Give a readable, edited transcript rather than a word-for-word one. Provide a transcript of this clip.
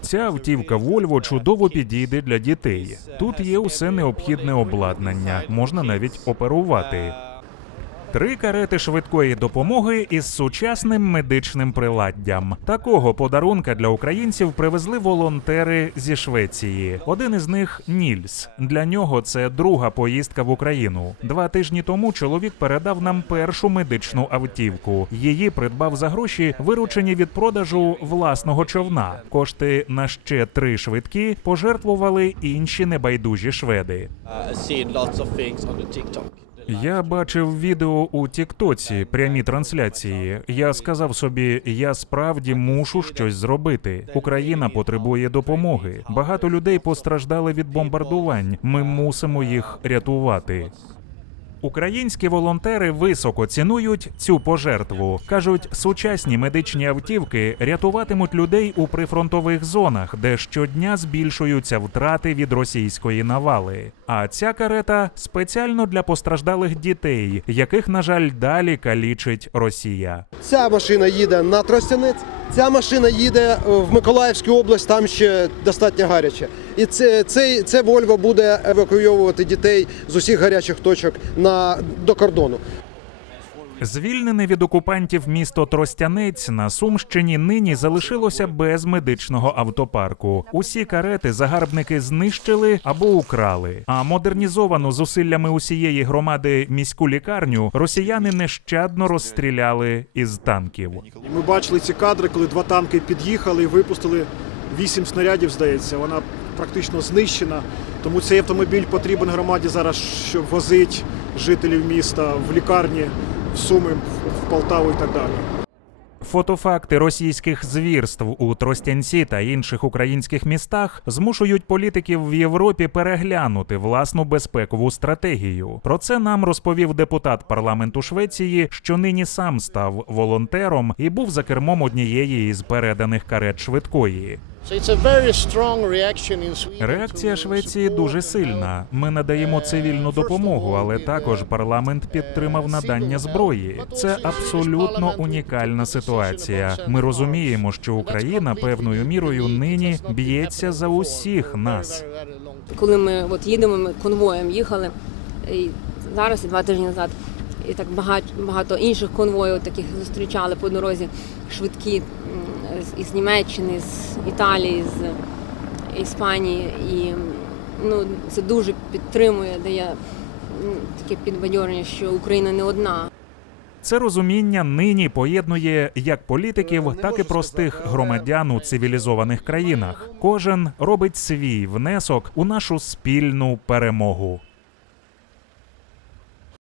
Ця автівка Volvo чудово підійде для дітей. Тут є усе необхідне обладнання, можна навіть оперувати. 3 карети швидкої допомоги із сучасним медичним приладдям. Такого подарунка для українців привезли волонтери зі Швеції. Один із них – Нільс. Для нього це друга поїздка в Україну. 2 тижні тому чоловік передав нам першу медичну автівку. Її придбав за гроші, виручені від продажу власного човна. Кошти на ще 3 швидкі пожертвували інші небайдужі шведи. Я бачив відео у Тіктоці, прямі трансляції. Я сказав собі, я справді мушу щось зробити. Україна потребує допомоги. Багато людей постраждали від бомбардувань. Ми мусимо їх рятувати. Українські волонтери високо цінують цю пожертву. Кажуть, сучасні медичні автівки рятуватимуть людей у прифронтових зонах, де щодня збільшуються втрати від російської навали. А ця карета спеціально для постраждалих дітей, яких, на жаль, далі калічить Росія. Ця машина їде на Тростянець, ця машина їде в Миколаївську область, там ще достатньо гаряче. І це Volvo буде евакуйовувати дітей з усіх гарячих точок до кордону. Звільнене від окупантів місто Тростянець на Сумщині нині залишилося без медичного автопарку. Усі карети загарбники знищили або украли, а модернізовану зусиллями усієї громади міську лікарню росіяни нещадно розстріляли із танків. Ми бачили ці кадри, коли 2 танки під'їхали і випустили 8 снарядів, здається. Вона практично знищена. Тому цей автомобіль потрібен громаді зараз, щоб возити жителів міста в лікарні, в Суми, в Полтаву і так далі. Фотофакти російських звірств у Тростянці та інших українських містах змушують політиків в Європі переглянути власну безпекову стратегію. Про це нам розповів депутат парламенту Швеції, що нині сам став волонтером і був за кермом однієї із переданих карет швидкої. Реакція Швеції дуже сильна. Ми надаємо цивільну допомогу, але також парламент підтримав надання зброї. Це абсолютно унікальна ситуація. Ми розуміємо, що Україна певною мірою нині б'ється за усіх нас. Коли ми їдемо, ми конвоєм їхали, і зараз, і 2 тижні назад, і так багато інших конвоїв таких зустрічали по дорозі, швидкі із Німеччини, з Італії, з Іспанії. І це дуже підтримує, дає таке підбадьорення, що Україна не одна. Це розуміння нині поєднує як політиків, так і простих громадян у цивілізованих країнах. Кожен робить свій внесок у нашу спільну перемогу.